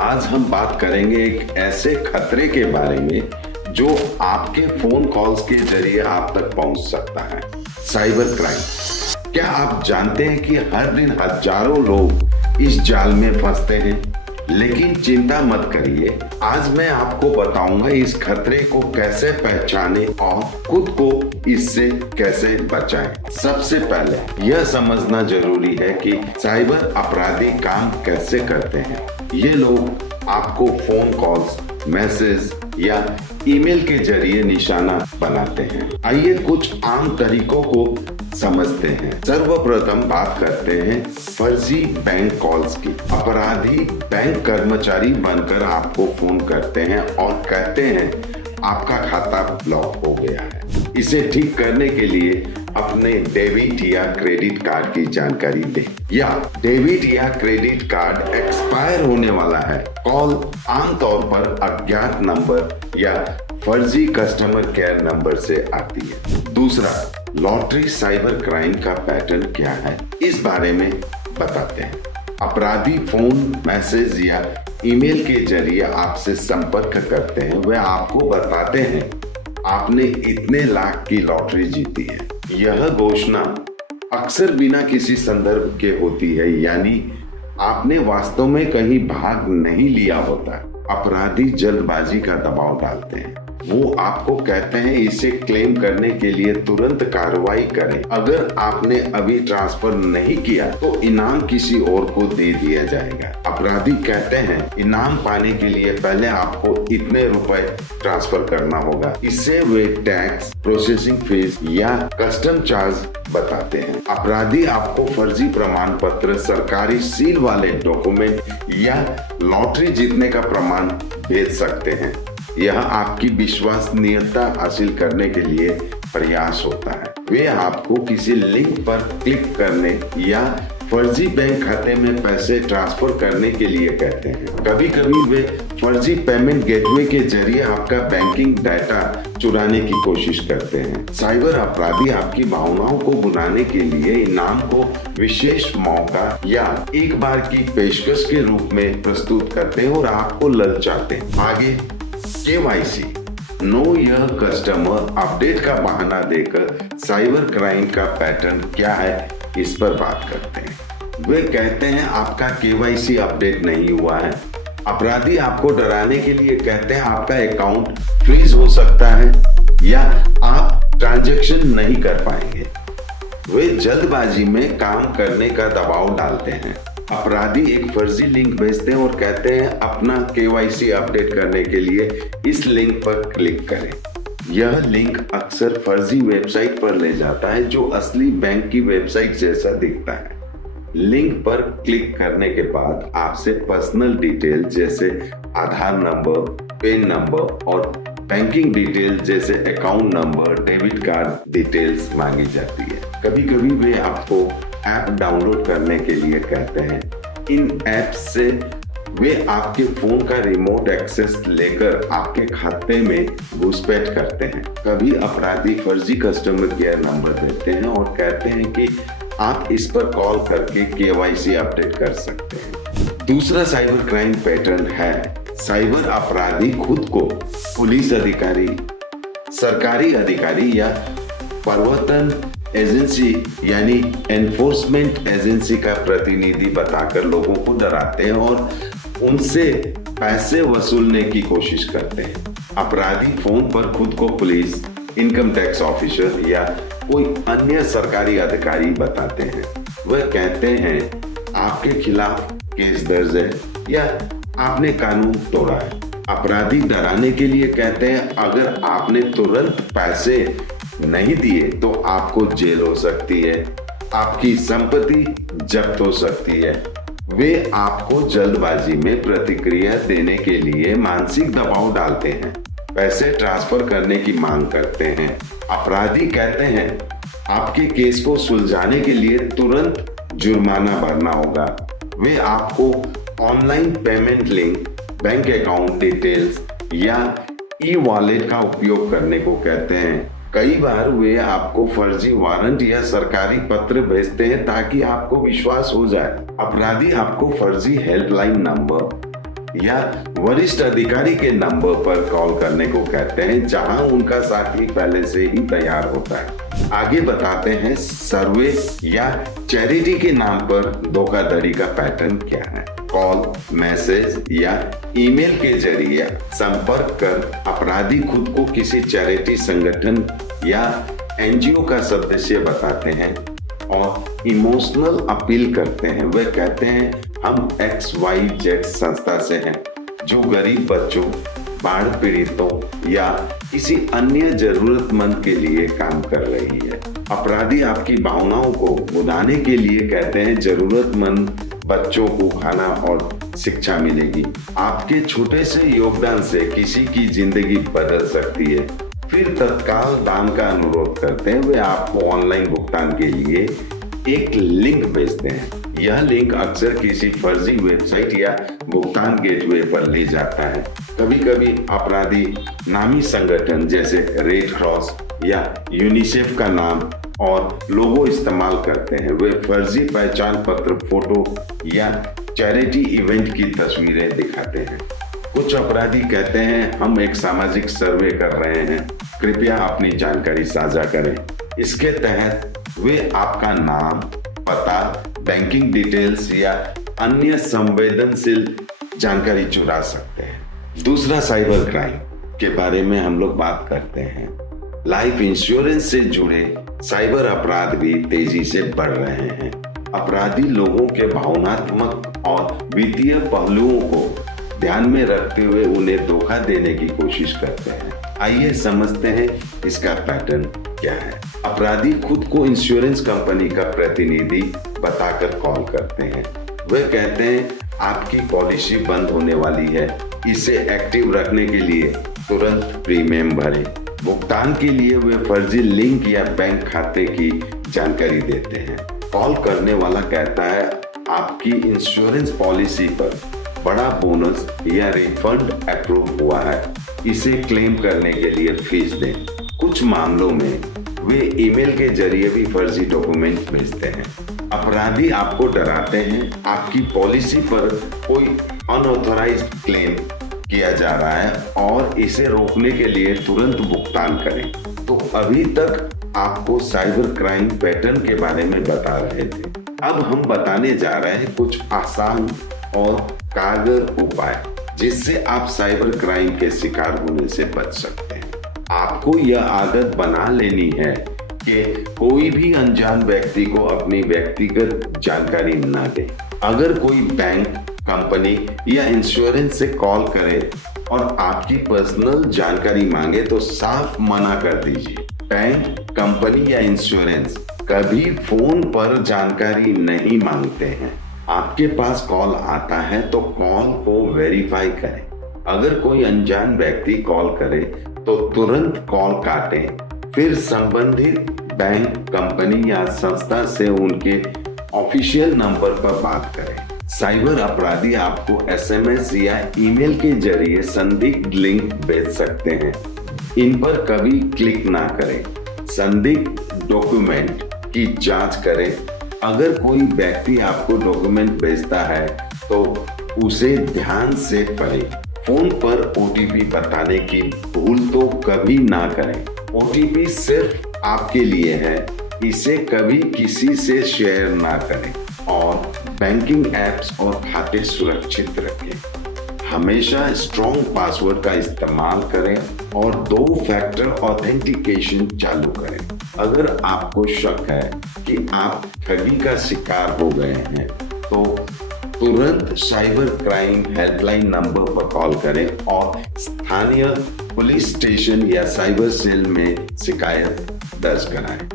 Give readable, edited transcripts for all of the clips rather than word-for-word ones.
आज हम बात करेंगे एक ऐसे खतरे के बारे में जो आपके फोन कॉल्स के जरिए आप तक पहुंच सकता है, साइबर क्राइम। क्या आप जानते हैं कि हर दिन हजारों लोग इस जाल में फंसते हैं? लेकिन चिंता मत करिए, आज मैं आपको बताऊंगा इस खतरे को कैसे पहचाने और खुद को इससे कैसे बचाएं। सबसे पहले यह समझना जरूरी है कि साइबर अपराधी काम कैसे करते हैं। ये लोग आपको फोन कॉल्स, मैसेज या ईमेल के जरिए निशाना बनाते हैं। आइए कुछ आम तरीकों को समझते हैं। सर्वप्रथम बात करते हैं फर्जी बैंक कॉल्स की। अपराधी बैंक कर्मचारी बनकर आपको फोन करते हैं और कहते हैं आपका खाता ब्लॉक हो गया है। इसे ठीक करने के लिए अपने डेबिट या क्रेडिट कार्ड की जानकारी दें, या डेबिट या क्रेडिट कार्ड एक्सपायर होने वाला है। कॉल आमतौर पर अज्ञात नंबर या फर्जी कस्टमर केयर नंबर से आती है। दूसरा, लॉटरी साइबर क्राइम का पैटर्न क्या है, इस बारे में बताते हैं। अपराधी फोन, मैसेज या ईमेल के जरिए आपसे संपर्क करते हैं। वे आपको बताते हैं आपने इतने लाख की लॉटरी जीती है। यह घोषणा अक्सर बिना किसी संदर्भ के होती है, यानी आपने वास्तव में कहीं भाग नहीं लिया होता। अपराधी जल्दबाजी का दबाव डालते हैं। वो आपको कहते हैं इसे क्लेम करने के लिए तुरंत कार्रवाई करें। अगर आपने अभी ट्रांसफर नहीं किया तो इनाम किसी और को दे दिया जाएगा। अपराधी कहते हैं इनाम पाने के लिए पहले आपको इतने रुपए ट्रांसफर करना होगा। इससे वे टैक्स, प्रोसेसिंग फीस या कस्टम चार्ज बताते हैं। अपराधी आपको फर्जी प्रमाण पत्र, सरकारी सील वाले डॉक्यूमेंट या लॉटरी जीतने का प्रमाण भेज सकते हैं। यह आपकी विश्वसनीयता हासिल करने के लिए प्रयास होता है। वे आपको किसी लिंक पर क्लिक करने या फर्जी बैंक खाते में पैसे ट्रांसफर करने के लिए कहते हैं। कभी कभी वे फर्जी पेमेंट गेटवे के जरिए आपका बैंकिंग डाटा चुराने की कोशिश करते हैं। साइबर अपराधी आपकी भावनाओं को बुलाने के लिए इनाम को विशेष मौका या एक बार की पेशकश के रूप में प्रस्तुत करते हैं और आपको ललचाते हैं। आगे KYC, know your customer update का बहाना देकर साइबर क्राइम का पैटर्न क्या है, इस पर बात करते हैं। वे कहते हैं आपका KYC अपडेट नहीं हुआ है। अपराधी आपको डराने के लिए कहते हैं आपका अकाउंट फ्रीज हो सकता है या आप ट्रांजैक्शन नहीं कर पाएंगे। वे जल्दबाजी में काम करने का दबाव डालते हैं। अपराधी एक फर्जी लिंक भेजते हैं और कहते हैं अपना KYC अपडेट करने के लिए इस लिंक पर क्लिक करें। यह लिंक अक्सर फर्जी वेबसाइट पर ले जाता है जो असली बैंक की वेबसाइट जैसा दिखता है। लिंक पर क्लिक करने के बाद आपसे पर्सनल डिटेल जैसे आधार नंबर, पैन नंबर और बैंकिंग डिटेल जैसे account number, debit card details मांगी जाती है। कभी कभी वे आपको ऐप डाउनलोड करने के लिए कहते हैं। इन ऐप्स से वे आपके फोन का रिमोट एक्सेस लेकर आपके खाते में घुसपैठ करते हैं। कभी अपराधी फर्जी कस्टमर केयर नंबर देते हैं और कहते हैं कि आप इस पर कॉल करके KYC अपडेट कर सकते हैं। दूसरा साइबर क्राइम पैटर्न है साइबर अपराधी खुद को पुलिस अधिकारी, सरकारी अधिकारी या प्रवर्तन एजेंसी यानी एनफोर्समेंट एजेंसी का प्रतिनिधि बताकर लोगों को डराते हैं और उनसे पैसे वसूलने की कोशिश करते हैं। अपराधी फोन पर खुद को पुलिस, इनकम टैक्स ऑफिसर या कोई अन्य सरकारी अधिकारी बताते हैं। वह कहते हैं आपके खिलाफ केस दर्ज है या आपने कानून तोड़ा है। अपराधी डराने के लिए कहते हैं अगर आपने तुरंत पैसे नहीं दिए तो आपको जेल हो सकती है, आपकी संपत्ति जब्त हो सकती है। वे आपको जल्दबाजी में प्रतिक्रिया देने के लिए मानसिक दबाव डालते हैं, पैसे ट्रांसफर करने की मांग करते हैं। अपराधी कहते हैं आपके केस को सुलझाने के लिए तुरंत जुर्माना भरना होगा। वे आपको online payment link, bank account details या ई-वॉलेट का उपयोग करने को कहते हैं। कई बार वे आपको फर्जी वारंट या सरकारी पत्र भेजते हैं ताकि आपको विश्वास हो जाए। अपराधी आपको फर्जी हेल्पलाइन नंबर, या वरिष्ठ अधिकारी के नंबर पर कॉल करने को कहते हैं, जहां उनका साथी पहले से ही तैयार होता है। आगे बताते हैं सर्वे या चैरिटी के नाम पर धोखाधड़ी का पैटर्न क्या है। कॉल, मैसेज या ईमेल के जरिए संपर्क कर अपराधी खुद को किसी चैरिटी संगठन या एनजीओ का सदस्य बताते हैं और इमोशनल अपील करते हैं। वे कहते हैं हम XYZ संस्था से हैं जो गरीब बच्चों, बाढ़ पीड़ितों या किसी अन्य जरूरतमंद के लिए काम कर रही है। अपराधी आपकी भावनाओं को बुझाने के लिए कहते हैं जरूरतमंद बच्चों को खाना और शिक्षा मिलेगी। आपके छोटे से योगदान से किसी की जिंदगी बदल सकती है। फिर तत्काल दान का अनुरोध करते हैं। वे आपको ऑनलाइन भुगतान के लिए एक लिंक भेजते हैं। यह लिंक अक्सर किसी फर्जी वेबसाइट या भुगतान गेटवे पर ले जाता है। कभी कभी अपराधी नामी संगठन जैसे रेड क्रॉस या यूनिसेफ का नाम और लोगो इस्तेमाल करते हैं। वे फर्जी पहचान पत्र, फोटो या चैरिटी इवेंट की तस्वीरें दिखाते हैं। कुछ अपराधी कहते हैं हम एक सामाजिक सर्वे कर रहे हैं, कृपया अपनी जानकारी साझा करें। इसके तहत वे आपका नाम, पता, बैंकिंग डिटेल्स या अन्य संवेदनशील जानकारी चुरा सकते हैं। दूसरा साइबर क्राइम के बारे में हम लोग बात करते हैं। लाइफ इंश्योरेंस से जुड़े साइबर अपराध भी तेजी से बढ़ रहे हैं। अपराधी लोगों के भावनात्मक और वित्तीय पहलुओं को ध्यान में रखते हुए उन्हें धोखा देने की कोशिश करते हैं। आइए समझते हैं इसका पैटर्न क्या है। अपराधी खुद को इंश्योरेंस कंपनी का प्रतिनिधि बताकर कॉल करते हैं। वे कहते हैं आपकी पॉलिसी बंद होने वाली है, इसे एक्टिव रखने के लिए तुरंत प्रीमियम भरें। भुगतान के लिए वे फर्जी लिंक या बैंक खाते की जानकारी देते हैं। कॉल करने वाला कहता है आपकी इंश्योरेंस पॉलिसी पर बड़ा बोनस या रिफंड अप्रूव हुआ है, इसे क्लेम करने के लिए फीस दें। कुछ मामलों में वे ईमेल के जरिए भी फर्जी डॉक्यूमेंट भेजते हैं। अपराधी आपको डराते हैं आपकी पॉलिसी पर कोई अनऑथराइज्ड क्लेम किया जा रहा है और इसे रोकने के लिए तुरंत भुगतान करें। तो अभी तक आपको साइबर क्राइम पैटर्न के बारे में बता रहे थे। अब हम बताने जा रहे हैं कुछ आसान और कारगर उपाय जिससे आप साइबर क्राइम के शिकार होने से बच सकते हैं। आपको यह आदत बना लेनी है कि कोई भी अनजान व्यक्ति को अपनी व्यक्तिगत जानकारी न दे। अगर कोई बैंक, कंपनी या इंश्योरेंस से कॉल करे और आपकी पर्सनल जानकारी मांगे तो साफ मना कर दीजिए। बैंक, कंपनी या इंश्योरेंस कभी फोन पर जानकारी नहीं मांगते हैं। आपके पास कॉल आता है तो कॉल को वेरीफाई करें। अगर कोई अनजान व्यक्ति कॉल करे तो तुरंत कॉल काटें, फिर संबंधित बैंक, कंपनी या संस्था से उनके ऑफिशियल नंबर पर बात करें। साइबर अपराधी आपको SMS या ईमेल के जरिए संदिग्ध लिंक भेज सकते हैं। इन पर कभी क्लिक ना करें। संदिग्ध डॉक्यूमेंट की जांच करें। अगर कोई व्यक्ति आपको डॉक्यूमेंट भेजता है तो उसे ध्यान से पढ़ें। फोन पर OTP बताने की भूल तो कभी ना करें। OTP सिर्फ आपके लिए है, इसे कभी किसी से शेयर ना करें और बैंकिंग एप्स और खाते सुरक्षित रखें। हमेशा स्ट्रॉन्ग पासवर्ड का इस्तेमाल करें और 2 फैक्टर ऑथेंटिकेशन चालू करें। अगर आपको शक है कि आप ठगी का शिकार हो गए हैं तो तुरंत साइबर क्राइम हेल्पलाइन नंबर पर कॉल करें और स्थानीय पुलिस स्टेशन या साइबर सेल में शिकायत दर्ज कराएं।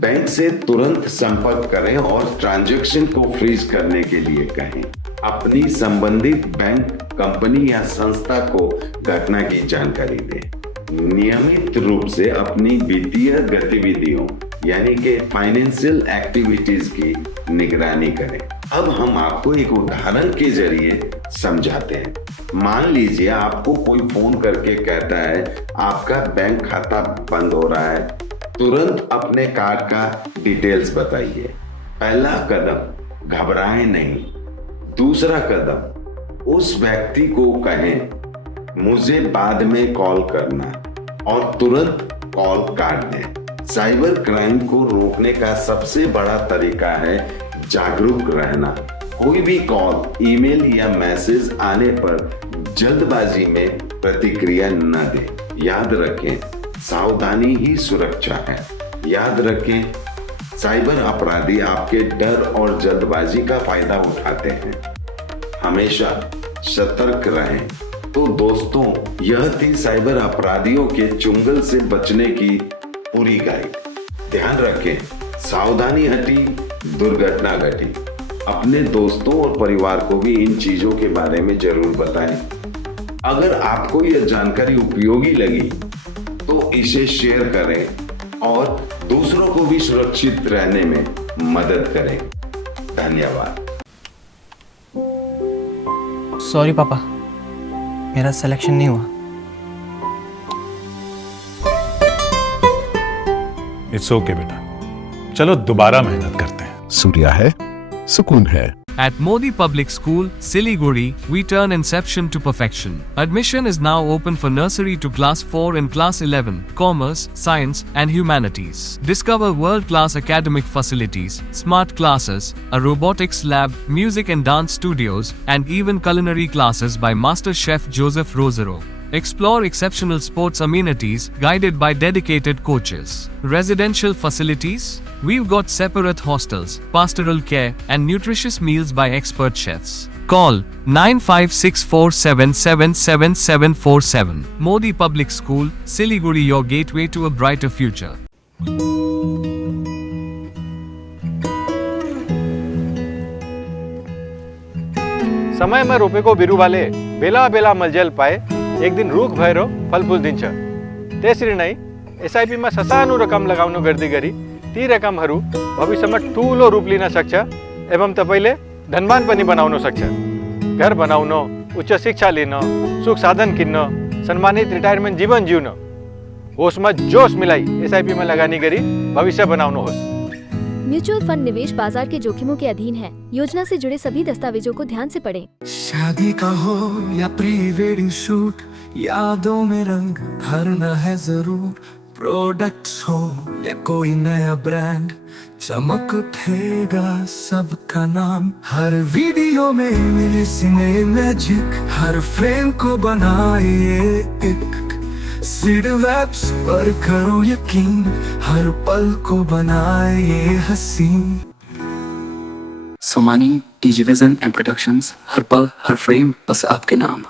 बैंक से तुरंत संपर्क करें और ट्रांजैक्शन को फ्रीज करने के लिए कहें। अपनी संबंधित बैंक, कंपनी या संस्था को घटना की जानकारी दें। नियमित रूप से अपनी वित्तीय गतिविधियों यानी कि फाइनेंशियल एक्टिविटीज की निगरानी करें। अब हम आपको एक उदाहरण के जरिए समझाते हैं। मान लीजिए आपको कोई फोन करके कहता है आपका बैंक खाता बंद हो रहा है, तुरंत अपने कार्ड का डिटेल्स बताइए। पहला कदम, घबराएं नहीं। दूसरा कदम, उस व्यक्ति को कहें मुझे बाद में कॉल करना और तुरंत कॉल काट दें। साइबर क्राइम को रोकने का सबसे बड़ा तरीका है जागरूक रहना। कोई भी कॉल, ईमेल या मैसेज आने पर जल्दबाजी में प्रतिक्रिया न दें। याद रखें, सावधानी ही सुरक्षा है। याद रखें, साइबर अपराधी आपके डर और जल्दबाजी का फायदा उठाते हैं। हमेशा सतर्क रहें। तो दोस्तों, यह थी साइबर अपराधियों के चुंगल से बचने की पूरी गाइड। ध्यान रखें, सावधानी हटी, दुर्घटना घटी। अपने दोस्तों और परिवार को भी इन चीजों के बारे में जरूर बताएं। अगर आपको यह जानकारी उपयोगी लगी तो इसे शेयर करें और दूसरों को भी सुरक्षित रहने में मदद करें। धन्यवाद। सॉरी पापा, मेरा सिलेक्शन नहीं हुआ। इट्स ओके बेटा, चलो दोबारा मेहनत करते हैं। सूर्या है, सुकून है। At Modi Public School, Siliguri, we turn inception to perfection. Admission is now open for nursery to class 4 and class 11, commerce, science, and humanities. Discover world-class academic facilities, smart classes, a robotics lab, music and dance studios, and even culinary classes by Master Chef Joseph Rosero. Explore exceptional sports amenities guided by dedicated coaches. Residential facilities? We've got separate hostels, pastoral care, and nutritious meals by expert chefs. Call 9564777747. Modi Public School, Siliguri, your gateway to a brighter future. समय में रोपे को बिरु वाले बेला बेला मलजल पाए एक दिन रुख भएर फलफुल दिन्छ। त्यसरी नै एसआईपी मा ससानो रकम लगाउनु गर्दै गरी ती रकमहरू भविष्यमा ठूलो रूप लिन सक्छ एवं तपाईले धनवान पनि बनाउन सक्छ। घर बनाउन, उच्च शिक्षा लिन, सुख साधन किन्न, सम्मानित रिटायरमेन्ट जीवन जिउन होसमा जोश मिलाई एसआईपी में लगानी गरी भविष्य बनाउनुहोस्। म्यूचुअल फंड निवेश बाजार के जोखिमों के अधीन है। योजना से जुड़े सभी दस्तावेजों को ध्यान से पढ़ें। शादी का हो या प्री वेडिंग शूट, यादों में रंग भरना है जरूर। प्रोडक्ट्स हो या कोई नया ब्रांड, चमक उठेगा सबका नाम। हर वीडियो में मिले सिने मैजिक, हर फ्रेम को बनाए एक सीड वेब्स पर करो यकीन, हर पल को बनाए ये हसीन। Somani, TG vision and productions, हर पल हर फ्रेम बस आपके नाम।